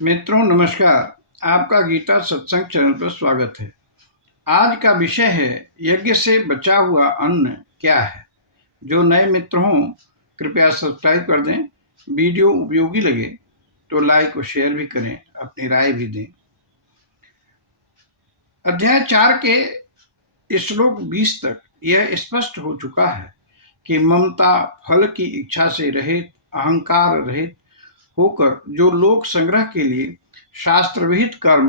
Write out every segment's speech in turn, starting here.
मित्रों नमस्कार। आपका गीता सत्संग चैनल पर स्वागत है। आज का विषय है यज्ञ से बचा हुआ अन्न क्या है। जो नए मित्र हों कृपया सब्सक्राइब कर दें। वीडियो उपयोगी लगे तो लाइक और शेयर भी करें, अपनी राय भी दें। अध्याय 4 के श्लोक 20 तक यह स्पष्ट हो चुका है कि ममता, फल की इच्छा से रहित, अहंकार रहित होकर जो लोक संग्रह के लिए शास्त्र विहित कर्म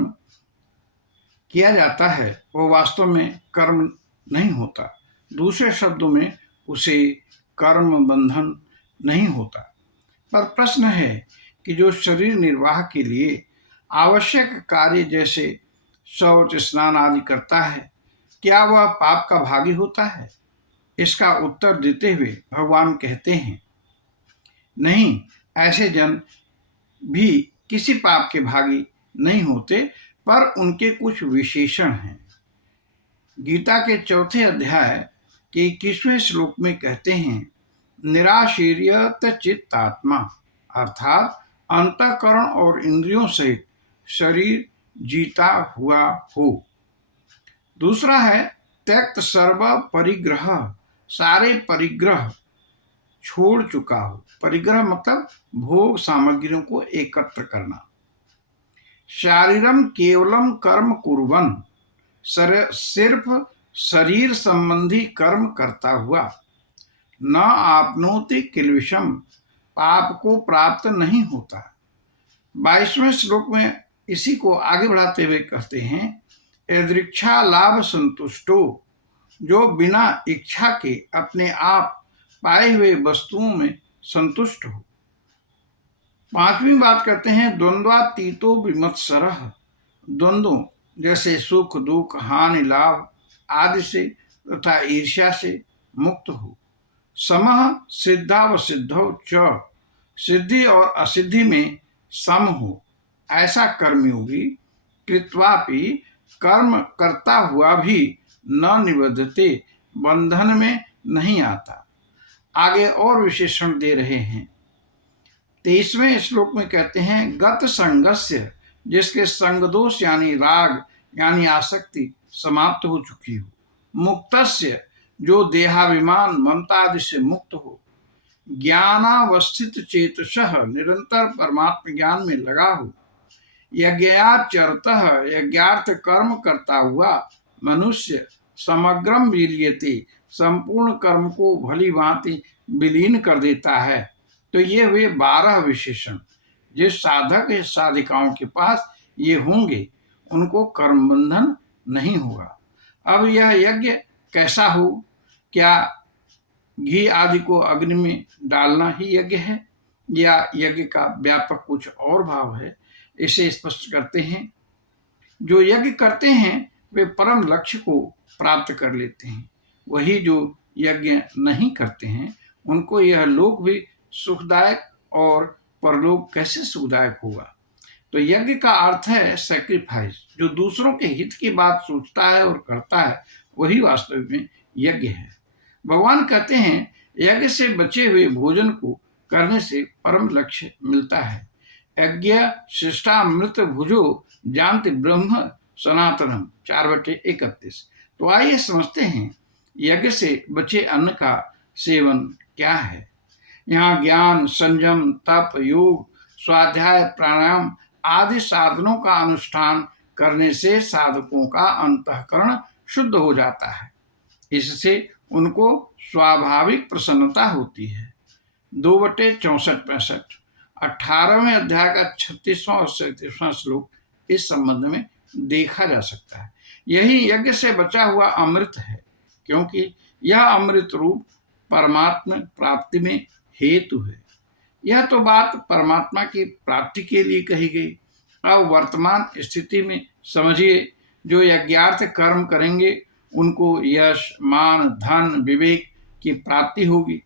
किया जाता है वो वास्तव में कर्म नहीं होता। दूसरे शब्दों में उसे कर्म बंधन नहीं होता। पर प्रश्न है कि जो शरीर निर्वाह के लिए आवश्यक कार्य जैसे शौच, स्नान आदि करता है, क्या वह पाप का भागी होता है? इसका उत्तर देते हुए भगवान कहते हैं, नहीं, ऐसे जन भी किसी पाप के भागी नहीं होते, पर उनके कुछ विशेषण हैं। गीता के चौथे अध्याय के 21वें श्लोक में कहते हैं, निराशीर्यत चित्तात्मा, अर्थात अंतःकरण और इंद्रियों सहित शरीर जीता हुआ हो। दूसरा है त्यक्त सर्व परिग्रह, सारे परिग्रह छोड़ चुका हो। परिग्रह मतलब भोग सामग्रियों को एकत्र करना। शारीरम केवलम कर्म कुर्वन्, सिर्फ शरीर संबंधी कर्म करता हुआ। न आपनोति किल्बिषम, पाप को प्राप्त नहीं होता। 22वें श्लोक में इसी को आगे बढ़ाते हुए कहते हैं, यदृच्छा लाभ संतुष्टो, जो बिना इच्छा के अपने आप पाए हुए वस्तुओं में संतुष्ट हो। 5वीं बात करते हैं, द्वंद्वातीतो विमत्सरः, द्वंद्वों जैसे सुख दुख, हानि लाभ आदि से तथा ईर्ष्या से मुक्त हो। समः सिद्धावसिद्धौ च, सिद्धि और असिद्धि में सम हो, ऐसा कर्मयोगी कृत्वापि, कर्म करता हुआ भी न निबद्धते, बंधन में नहीं आता। आगे और विशेषण दे रहे हैं। 23वें श्लोक में कहते हैं, गत संगस्य, जिसके संग दोष यानी राग यानी आसक्ति समाप्त हो चुकी हो। मुक्तस्य, जो देहाभिमान ममता आदि से मुक्त हो। ज्ञानावस्थित चेतसः, निरंतर परमात्म ज्ञान में लगा हो। यज्ञाचरतः, यज्ञार्थ कर्म करता हुआ मनुष्य समग्रम विलीयते, संपूर्ण कर्म को भली भांति विलीन कर देता है। तो ये हुए 12 विशेषण। जिस साधक या साधिकाओं के पास ये होंगे उनको कर्म बंधन नहीं होगा। अब यह यज्ञ कैसा हो? क्या घी आदि को अग्नि में डालना ही यज्ञ है, या यज्ञ का व्यापक कुछ और भाव है? इसे स्पष्ट करते हैं। जो यज्ञ करते हैं वे परम लक्ष्य को प्राप्त कर लेते हैं। वही जो यज्ञ नहीं करते हैं उनको यह लोक भी सुखदायक और परलोक कैसे सुखदायक होगा? तो यज्ञ का अर्थ है सैक्रिफाइस। जो दूसरों के हित की बात सोचता है और करता है वही वास्तव में यज्ञ है। भगवान कहते हैं, यज्ञ से बचे हुए भोजन को करने से परम लक्ष्य मिलता है। यज्ञ शिष्टामृत भुजो जानति ब्रह्म सनातनम, 4/31। तो आइए समझते हैं यज्ञ से बचे अन्न का सेवन क्या है। यहाँ ज्ञान, संयम, तप, योग, स्वाध्याय, प्राणायाम आदि साधनों का अनुष्ठान करने से साधकों का अंतःकरण शुद्ध हो जाता है। इससे उनको स्वाभाविक प्रसन्नता होती है। 2/64-65, 18वें अध्याय का 36वां और 37वां श्लोक इस संबंध में देखा जा सकता है। यही यज्ञ से बचा हुआ अमृत है, क्योंकि यह अमृत रूप परमात्मा प्राप्ति में हेतु है। यह तो बात परमात्मा की प्राप्ति के लिए कही गई। अब वर्तमान स्थिति में समझिए, जो यज्ञार्थ कर्म करेंगे उनको यश, मान, धन, विवेक की प्राप्ति होगी।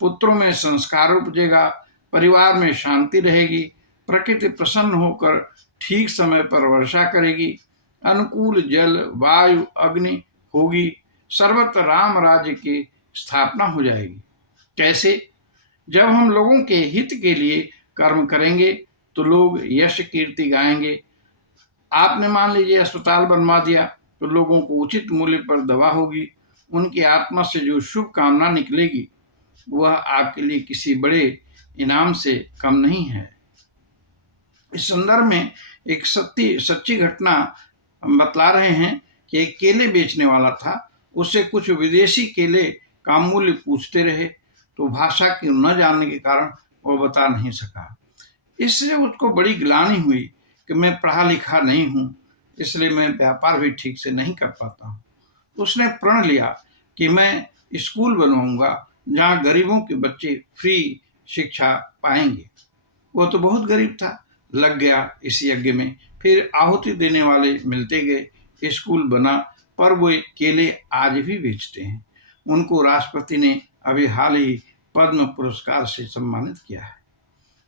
पुत्रों में संस्कार उपजेगा, परिवार में शांति रहेगी, प्रकृति प्रसन्न होकर ठीक समय पर वर्षा करेगी, अनुकूल जल, वायु, अग्नि होगी, सर्वत्र राम राज्य की स्थापना हो जाएगी। कैसे? जब हम लोगों के हित के लिए कर्म करेंगे तो लोग यश कीर्ति गाएंगे। आपने मान लीजिए अस्पताल बनवा दिया तो लोगों को उचित मूल्य पर दवा होगी। उनकी आत्मा से जो शुभ कामना निकलेगी वह आपके लिए किसी बड़े इनाम से कम नहीं है। इस संदर्भ में एक सच्ची घटना हम बतला रहे हैं कि एक केले बेचने वाला था। उससे कुछ विदेशी केले का मूल्य पूछते रहे तो भाषा के न जानने के कारण वो बता नहीं सका। इससे उसको बड़ी ग्लानि हुई कि मैं पढ़ा लिखा नहीं हूँ, इसलिए मैं व्यापार भी ठीक से नहीं कर पाता हूँ। उसने प्रण लिया कि मैं स्कूल बनवाऊंगा जहाँ गरीबों के बच्चे फ्री शिक्षा पाएंगे। वो तो बहुत गरीब था, लग गया इस यज्ञ में। फिर आहुति देने वाले मिलते गए, स्कूल बना, पर वो केले आज भी बेचते हैं। उनको राष्ट्रपति ने अभी हाल ही पद्म पुरस्कार से सम्मानित किया है।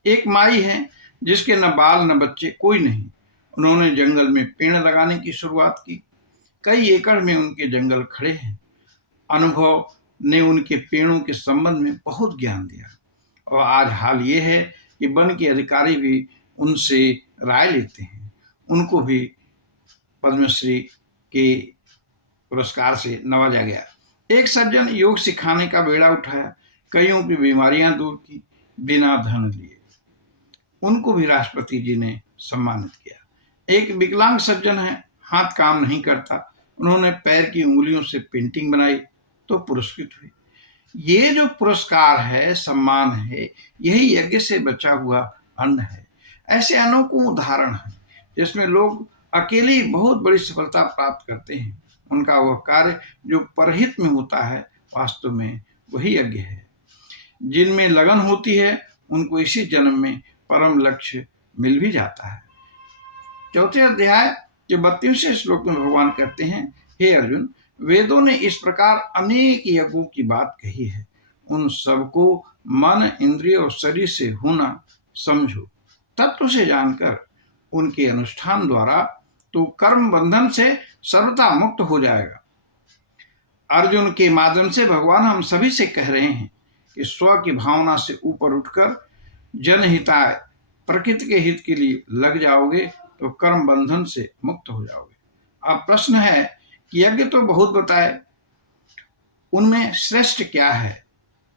एक माई है जिसके न बाल न बच्चे कोई नहीं। उन्होंने जंगल में पेड़ लगाने की शुरुआत की। कई एकड़ में उनके जंगल खड़े हैं। अनुभव ने उनके पेड़ों के संबंध में बहुत ज्ञान दिया और आज हाल ये है कि वन के अधिकारी भी उनसे राय लेते हैं। उनको भी पद्मश्री के पुरस्कार से नवाजा गया। एक सज्जन योग सिखाने का बेड़ा उठाया, कईयों की बीमारियां दूर की बिना धन लिए। उनको भी राष्ट्रपति जी ने सम्मानित किया। एक विकलांग सज्जन है, हाथ काम नहीं करता। उन्होंने पैर की उंगलियों से पेंटिंग बनाई तो पुरस्कृत हुई। ये जो पुरस्कार है, सम्मान है, यही यज्ञ से बचा हुआ अन्न है। ऐसे अनोखों उदाहरण हैं जिसमें लोग अकेले ही बहुत बड़ी सफलता प्राप्त करते हैं। उनका वह कार्य जो परहित में होता है, वास्तव में वही यज्ञ है। जिनमें लगन होती है उनको इसी जन्म में परम लक्ष्य मिल भी जाता है। चौथे अध्याय के 32वें श्लोक में भगवान कहते हैं, हे अर्जुन, वेदों ने इस प्रकार अनेक यज्ञों की बात कही है। उन सबको मन, इंद्रिय और शरीर से होना समझो। तत्व से जानकर उनके अनुष्ठान द्वारा तू कर्म बंधन से सर्वथा मुक्त हो जाएगा। अर्जुन के माध्यम से भगवान हम सभी से कह रहे हैं कि स्व की भावना से ऊपर उठकर जनहिताय, प्रकृति के हित के लिए लग जाओगे तो कर्म बंधन से मुक्त हो जाओगे। अब प्रश्न है कि यज्ञ तो बहुत बताए, उनमें श्रेष्ठ क्या है?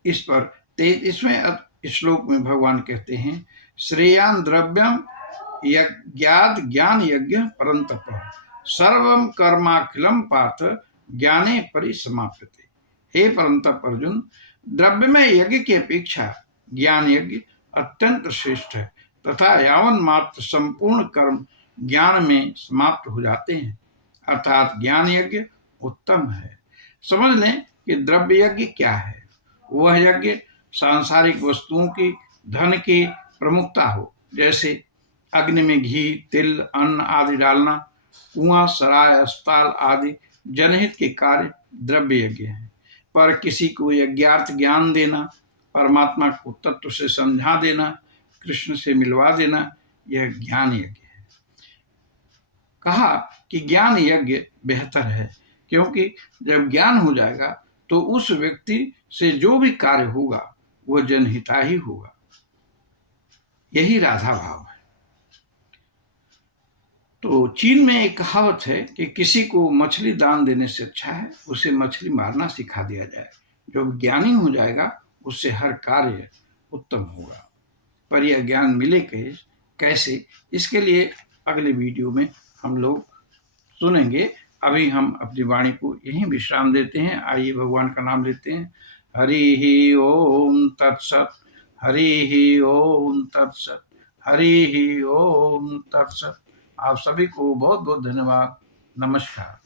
इस पर 33वें श्लोक में भगवान कहते हैं, श्रेयान द्रव्यम यज्ञाद ज्ञान यज्ञ परंतप सर्वम कर्माखिलम पार्थ ज्ञाने परिसमाप्यते। हे परंतप अर्जुन, द्रव्य में यज्ञ की अपेक्षा ज्ञान यज्ञ अत्यंत श्रेष्ठ है तथा यावन मात्र संपूर्ण कर्म ज्ञान में समाप्त हो जाते हैं, अर्थात ज्ञान यज्ञ उत्तम है। समझ लें कि द्रव्य यज्ञ क्या है। वह यज्ञ सांसारिक वस्तुओं की, धन की प्रमुखता हो, जैसे अग्नि में घी, तिल, अन्न आदि डालना, कुआं, सराय, अस्पताल आदि जनहित के कार्य द्रव्य यज्ञ है। पर किसी को यज्ञार्थ ज्ञान देना, परमात्मा को तत्व से समझा देना, कृष्ण से मिलवा देना, यह ज्ञान यज्ञ है। कहा कि ज्ञान यज्ञ बेहतर है, क्योंकि जब ज्ञान हो जाएगा तो उस व्यक्ति से जो भी कार्य होगा वह जनहिता ही होगा। यही राधा भाव है। तो चीन में एक कहावत है कि किसी को मछली दान देने से अच्छा है उसे मछली मारना सिखा दिया जाए। जब ज्ञानी हो जाएगा उससे हर कार्य उत्तम होगा। पर यह ज्ञान मिले कैसे, इसके लिए अगले वीडियो में हम लोग सुनेंगे। अभी हम अपनी वाणी को यहीं विश्राम देते हैं। आइए भगवान का नाम लेते हैं। हरि ही ओम तत्सत, हरि ही ओम तत्सत, हरि ही ओम तत्सत। आप सभी को बहुत बहुत धन्यवाद। नमस्कार।